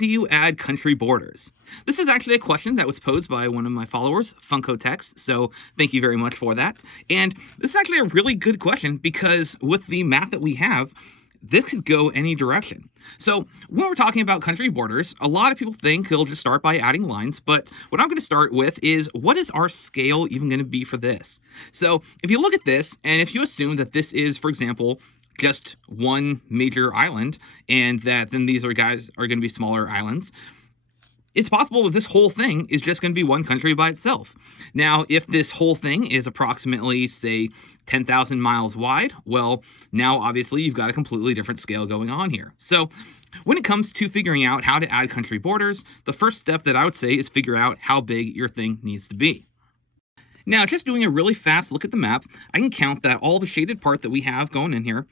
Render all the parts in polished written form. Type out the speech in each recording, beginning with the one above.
do you add country borders? This is actually a question that was posed by one of my followers, FuncoTex, so thank you very much for that. And this is actually a really good question because with the map that we have, this could go any direction. So when we're talking about country borders, a lot of people think he'll just start by adding lines, but what I'm going to start with is what is our scale even going to be for this? So if you look at this, and if you assume that this is, for example, just one major island, and that then these guys are going to be smaller islands, it's possible that this whole thing is just going to be one country by itself. Now, if this whole thing is approximately, say, 10,000 miles wide, well, now obviously you've got a completely different scale going on here. So when it comes to figuring out how to add country borders, the first step that I would say is figure out how big your thing needs to be. Now, just doing a really fast look at the map, I can count that all the shaded part that we have going in here,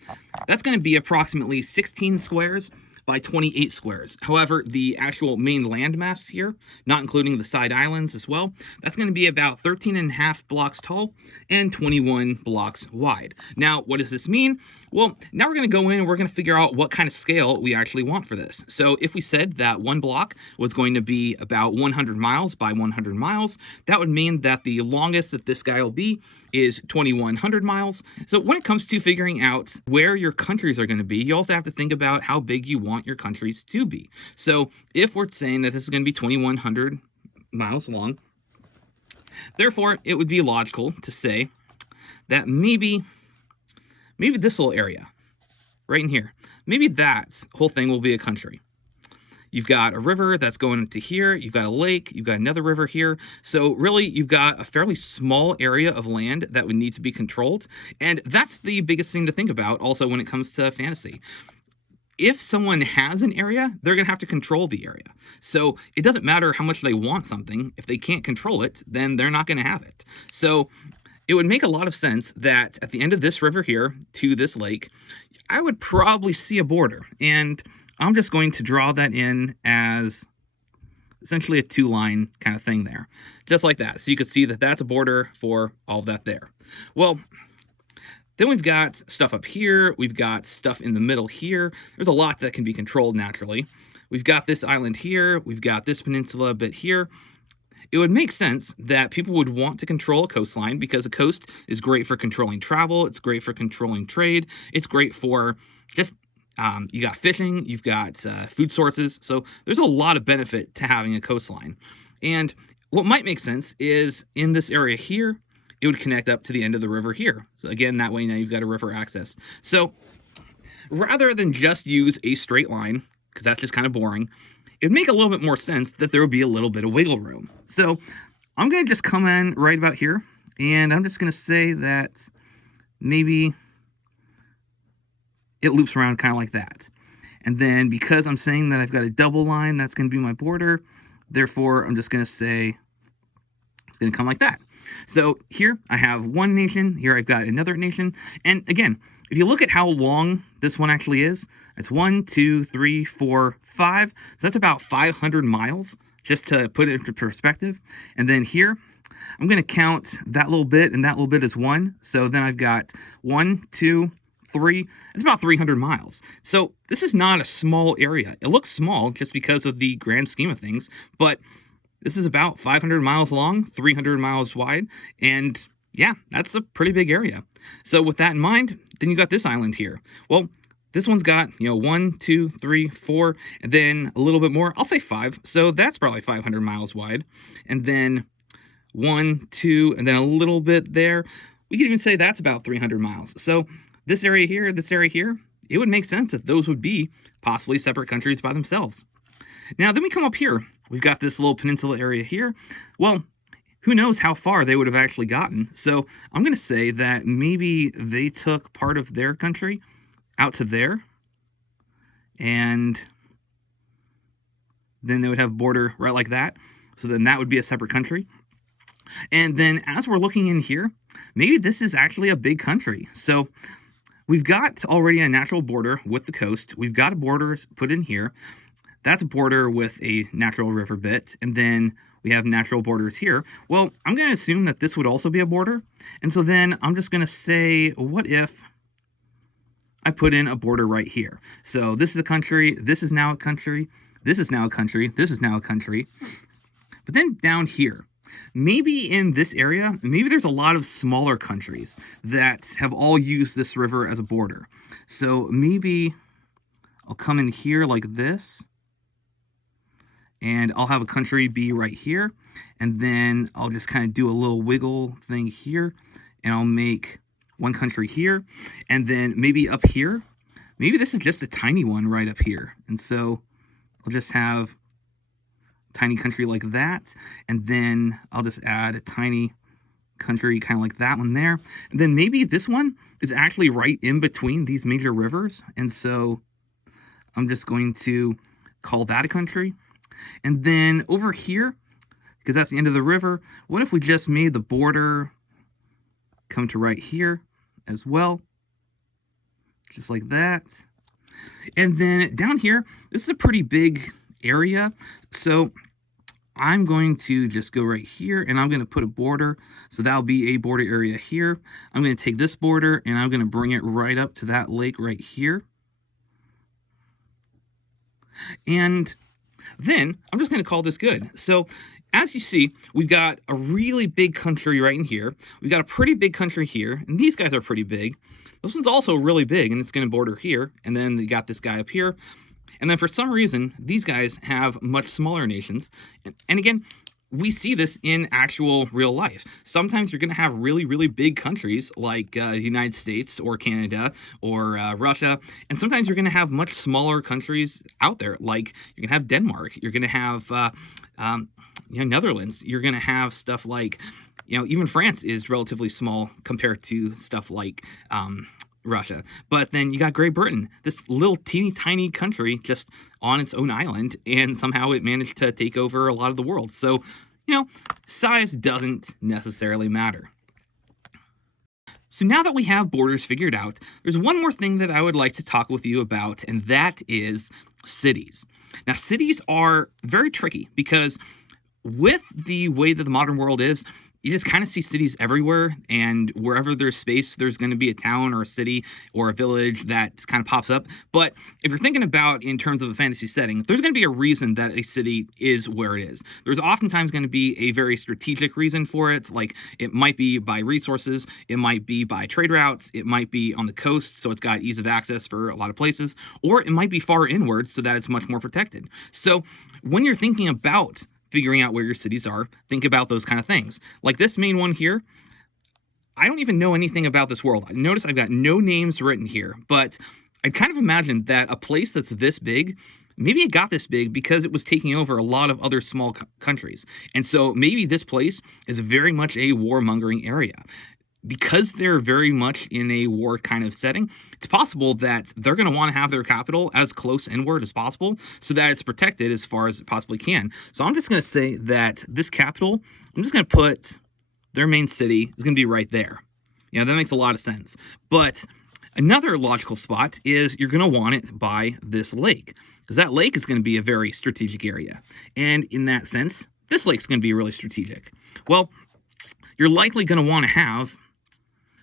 that's going to be approximately 16 squares by 28 squares. However, the actual main landmass here, not including the side islands as well, that's going to be about 13.5 blocks tall and 21 blocks wide. Now, what does this mean? Well, now we're going to go in and we're going to figure out what kind of scale we actually want for this. So if we said that one block was going to be about 100 miles by 100 miles, that would mean that the longest that this guy will be is 2,100 miles. So when it comes to figuring out where your countries are going to be, you also have to think about how big you want your countries to be. So if we're saying that this is going to be 2,100 miles long, therefore it would be logical to say that maybe this little area right in here, maybe that whole thing will be a country. You've got a river that's going into here, you've got a lake, you've got another river here. So really, you've got a fairly small area of land that would need to be controlled. And that's the biggest thing to think about also when it comes to fantasy. If someone has an area, they're going to have to control the area. So it doesn't matter how much they want something. If they can't control it, then they're not going to have it. So it would make a lot of sense that at the end of this river here to this lake, I would probably see a border. And I'm just going to draw that in as essentially a two-line kind of thing there, just like that. So you could see that that's a border for all that there. Well, then we've got stuff up here. We've got stuff in the middle here. There's a lot that can be controlled naturally. We've got this island here. We've got this peninsula bit here. It would make sense that people would want to control a coastline because a coast is great for controlling travel. It's great for controlling trade. It's great for just you got fishing, you've got food sources, so there's a lot of benefit to having a coastline. And what might make sense is in this area here, it would connect up to the end of the river here. So again, that way now you've got a river access. So rather than just use a straight line, because that's just kind of boring, it'd make a little bit more sense that there would be a little bit of wiggle room. So I'm going to just come in right about here, and I'm just going to say that maybe it loops around kind of like that. And then because I'm saying that I've got a double line, that's going to be my border. Therefore, I'm just going to say it's going to come like that. So here I have one nation. Here I've got another nation. And again, if you look at how long this one actually is, it's 1, 2, 3, 4, 5. So that's about 500 miles, just to put it into perspective. And then here, I'm going to count that little bit and that little bit as 1. So then I've got 1, 2, 3, it's about 300 miles. So this is not a small area. It looks small just because of the grand scheme of things, but this is about 500 miles long, 300 miles wide, and yeah, that's a pretty big area. So with that in mind, then you got this island here. Well, this one's got, 1, 2, 3, 4, and then a little bit more, I'll say 5. So that's probably 500 miles wide. And then 1, 2, and then a little bit there. We could even say that's about 300 miles. So this area here, it would make sense that those would be possibly separate countries by themselves. Now, then we come up here. We've got this little peninsula area here. Well, who knows how far they would have actually gotten. So I'm going to say that maybe they took part of their country out to there, and then they would have a border right like that. So then that would be a separate country. And then as we're looking in here, maybe this is actually a big country. So we've got already a natural border with the coast. We've got a border put in here. That's a border with a natural river bit. And then we have natural borders here. Well, I'm going to assume that this would also be a border. And so then I'm just going to say, what if I put in a border right here? So this is a country. This is now a country. This is now a country. This is now a country. But then down here, maybe in this area, maybe there's a lot of smaller countries that have all used this river as a border. So maybe I'll come in here like this, and I'll have a country be right here, and then I'll just kind of do a little wiggle thing here, and I'll make one country here, and then maybe up here, maybe this is just a tiny one right up here, and so I'll just have a tiny country like that, and then I'll just add a tiny country kind of like that one there, and then maybe this one is actually right in between these major rivers, and so I'm just going to call that a country. And then over here, because that's the end of the river, what if we just made the border come to right here as well? Just like that. And then down here, this is a pretty big area. So I'm going to just go right here, and I'm going to put a border. So that'll be a border area here. I'm going to take this border, and I'm going to bring it right up to that lake right here. And then I'm just going to call this good. So as you see, we've got a really big country right in here. We've got a pretty big country here, and these guys are pretty big. This one's also really big, and it's going to border here. And then you got this guy up here. And then for some reason, these guys have much smaller nations. And again, we see this in actual real life. Sometimes you're going to have really, really big countries like the United States or Canada or Russia. And sometimes you're going to have much smaller countries out there. Like you're going to have Denmark. You're going to have Netherlands. You're going to have stuff like, even France is relatively small compared to stuff like Russia. But then you got Great Britain, this little teeny tiny country just on its own island, and somehow it managed to take over a lot of the world. So, size doesn't necessarily matter. So now that we have borders figured out, there's one more thing that I would like to talk with you about, and that is cities. Now, cities are very tricky because with the way that the modern world is, you just kind of see cities everywhere, and wherever there's space, there's going to be a town or a city or a village that kind of pops up. But if you're thinking about in terms of a fantasy setting, there's going to be a reason that a city is where it is. There's oftentimes going to be a very strategic reason for it, like it might be by resources, it might be by trade routes, it might be on the coast, so it's got ease of access for a lot of places, or it might be far inward so that it's much more protected. So when you're thinking about figuring out where your cities are, think about those kind of things. Like this main one here, I don't even know anything about this world. Notice I've got no names written here, but I kind of imagine that a place that's this big, maybe it got this big because it was taking over a lot of other small countries. And so maybe this place is very much a warmongering area. Because they're very much in a war kind of setting, it's possible that they're going to want to have their capital as close inward as possible so that it's protected as far as it possibly can. So I'm just going to say that this capital, I'm just going to put their main city is going to be right there. That makes a lot of sense. But another logical spot is you're going to want it by this lake, because that lake is going to be a very strategic area. And in that sense, this lake's going to be really strategic. Well, you're likely going to want to have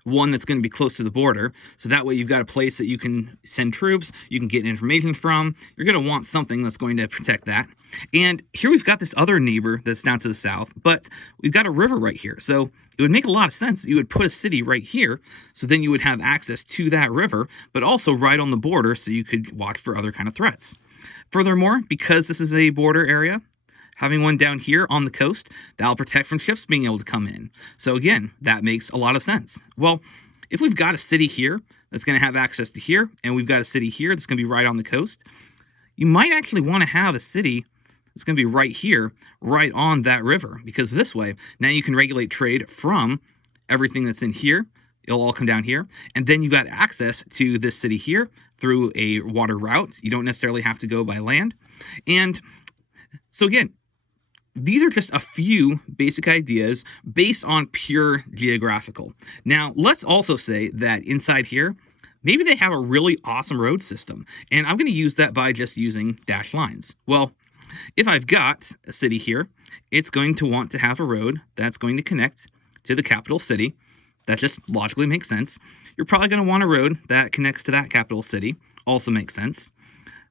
one that's going to be close to the border, so that way you've got a place that you can send troops, you can get information from. You're going to want something that's going to protect that. And here we've got this other neighbor that's down to the south, but we've got a river right here. So it would make a lot of sense that you would put a city right here, so then you would have access to that river, but also right on the border so you could watch for other kind of threats. Furthermore, because this is a border area, having one down here on the coast, that'll protect from ships being able to come in. So again, that makes a lot of sense. Well, if we've got a city here that's going to have access to here, and we've got a city here that's going to be right on the coast, you might actually want to have a city that's going to be right here, right on that river, because this way, now you can regulate trade from everything that's in here. It'll all come down here. And then you've got access to this city here through a water route. You don't necessarily have to go by land. And so again, these are just a few basic ideas based on pure geographical. Now, let's also say that inside here, maybe they have a really awesome road system, and I'm going to use that by just using dashed lines. Well, if I've got a city here, it's going to want to have a road that's going to connect to the capital city. That just logically makes sense. You're probably going to want a road that connects to that capital city. Also makes sense.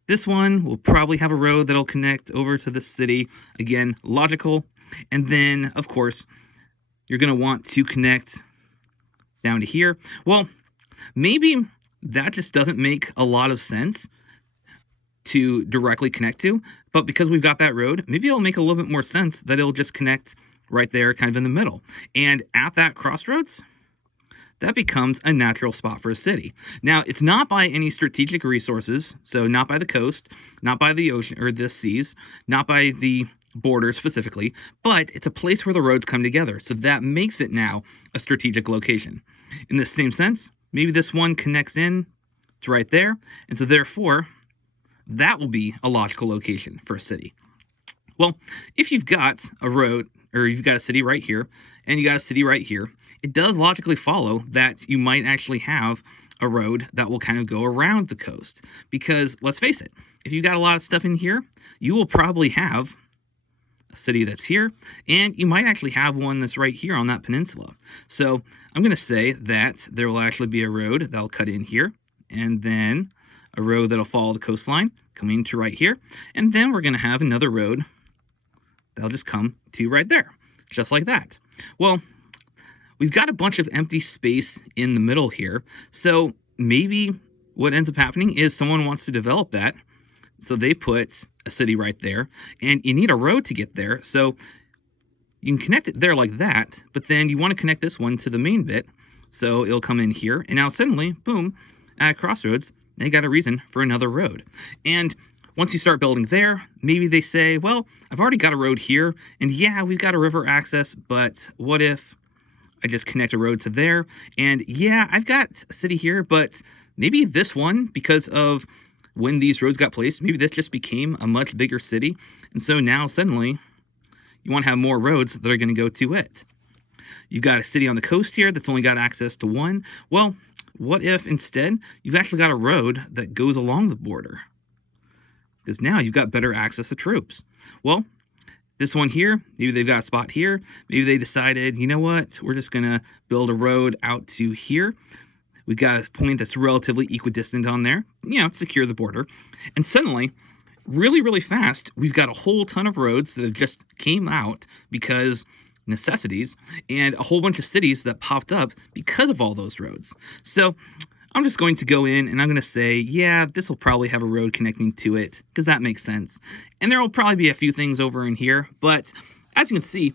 This one will probably have a road that'll connect over to the city. Again, logical. And then, of course, you're going to want to connect down to here. Well, maybe that just doesn't make a lot of sense to directly connect to, but because we've got that road, maybe it'll make a little bit more sense that it'll just connect right there, kind of in the middle. And at that crossroads, that becomes a natural spot for a city. Now, it's not by any strategic resources, so not by the coast, not by the ocean or the seas, not by the border specifically, but it's a place where the roads come together. So that makes it now a strategic location. In the same sense, maybe this one connects in to right there, and so therefore, that will be a logical location for a city. Well, if you've got a road, or you've got a city right here, and you got a city right here, it does logically follow that you might actually have a road that will kind of go around the coast. Because, let's face it, if you've got a lot of stuff in here, you will probably have a city that's here, and you might actually have one that's right here on that peninsula. So, I'm going to say that there will actually be a road that'll cut in here, and then a road that'll follow the coastline, coming to right here, and then we're going to have another road that'll just come to right there, just like that. Well, we've got a bunch of empty space in the middle here, so maybe what ends up happening is someone wants to develop that, so they put a city right there, and you need a road to get there, so you can connect it there like that, but then you want to connect this one to the main bit, so it'll come in here, and now suddenly, boom, at Crossroads, they got a reason for another road. And once you start building there, maybe they say, well, I've already got a road here, and yeah, we've got a river access, but what if I just connect a road to there? And yeah, I've got a city here, but maybe this one, because of when these roads got placed, maybe this just became a much bigger city, and so now suddenly you want to have more roads that are going to go to it. You've got a city on the coast here that's only got access to one. Well, what if instead you've actually got a road that goes along the border? Because now you've got better access to troops. Well, this one here, maybe they've got a spot here. Maybe they decided, you know what, we're just going to build a road out to here. We've got a point that's relatively equidistant on there, secure the border. And suddenly, really, really fast, we've got a whole ton of roads that have just came out because necessities, and a whole bunch of cities that popped up because of all those roads. So I'm just going to go in and I'm going to say, yeah, this will probably have a road connecting to it because that makes sense. And there will probably be a few things over in here, but as you can see,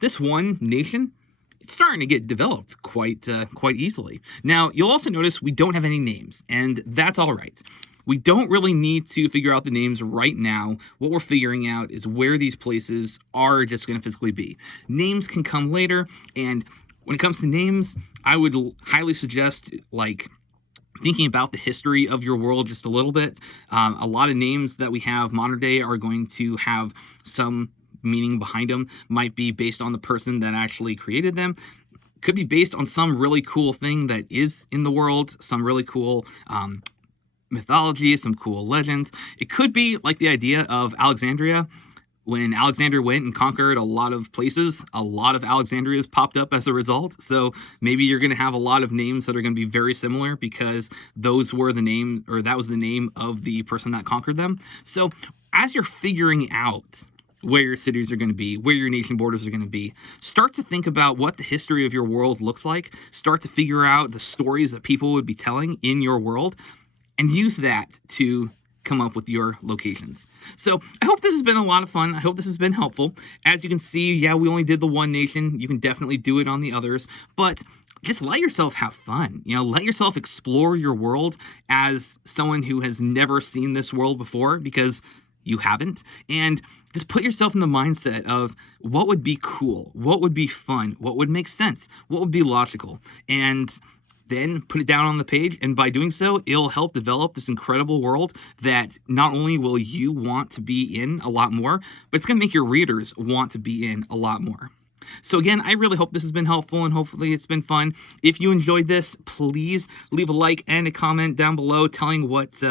this one nation, it's starting to get developed quite easily. Now, you'll also notice we don't have any names, and that's all right. We don't really need to figure out the names right now. What we're figuring out is where these places are just going to physically be. Names can come later, and when it comes to names, I would highly suggest, thinking about the history of your world just a little bit. A lot of names that we have modern day are going to have some meaning behind them. Might be based on the person that actually created them. Could be based on some really cool thing that is in the world, some really cool mythology, some cool legends. It could be like the idea of Alexandria. When Alexander went and conquered a lot of places, a lot of Alexandrias popped up as a result. So maybe you're going to have a lot of names that are going to be very similar because those were the name, or that was the name of the person that conquered them. So as you're figuring out where your cities are going to be, where your nation borders are going to be, start to think about what the history of your world looks like. Start to figure out the stories that people would be telling in your world, and use that to come up with your locations. So I hope this has been a lot of fun. I hope this has been helpful. As you can see, yeah, we only did the one nation. You can definitely do it on the others, but just let yourself have fun. Let yourself explore your world as someone who has never seen this world before, because you haven't, and just put yourself in the mindset of what would be cool, what would be fun, what would make sense, what would be logical, and then put it down on the page, and by doing so, it'll help develop this incredible world that not only will you want to be in a lot more, but it's going to make your readers want to be in a lot more. So again, I really hope this has been helpful, and hopefully it's been fun. If you enjoyed this, please leave a like and a comment down below telling what,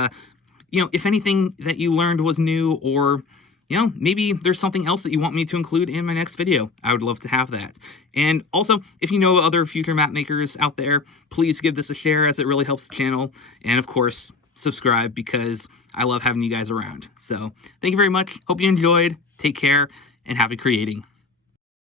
if anything that you learned was new, or maybe there's something else that you want me to include in my next video. I would love to have that. And also, if you know other future map makers out there, please give this a share, as it really helps the channel. And of course, subscribe, because I love having you guys around. So thank you very much. Hope you enjoyed. Take care and happy creating.